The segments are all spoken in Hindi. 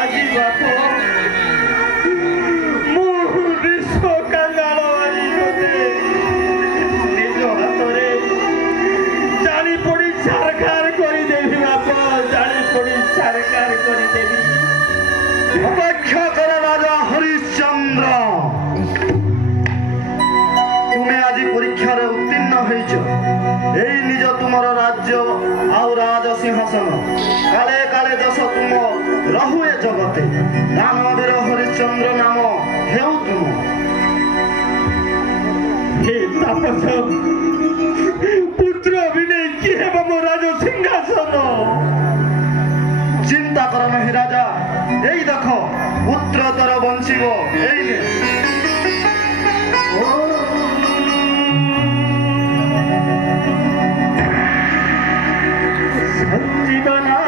আজি বাপ নিজ হাতরে জানি পড়ি সারকার করে দেবি বাপ জানি পড়ি সারকার করে দেবি অপেক্ষা করে রাজা হরিশ্চন্দ্র তুমি আজি পরীক্ষার উত্তীর্ণ হয়েছ এই নিজ তোমার রাজ্য আউ রাজ সিংহাসন কালে কালে দেশ তুম রহুয়ে জগতে দানবীর হরিশ্চন্দ্র নাম হেউ তুম হে তাপস পুত্র অভিনয় কি হেব মো রাজ সিংহাসন চিন্তা কর নাহি রাজা এই দেখো পুত্র তর বঞ্চিব এই নে সঞ্জীবনা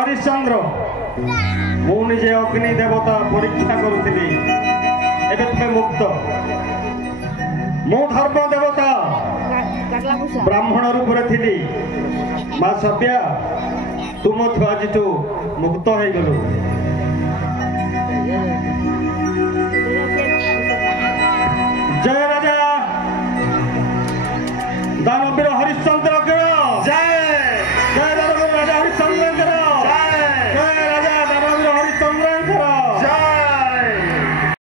हरिश्चंद्र मुझे अग्नि देवता परीक्षा करुली एबे तुम्हें मुक्त मु धर्म देवता ब्राह्मण रूप थी माँ सभ्या तुम आज मुक्त हो गलु।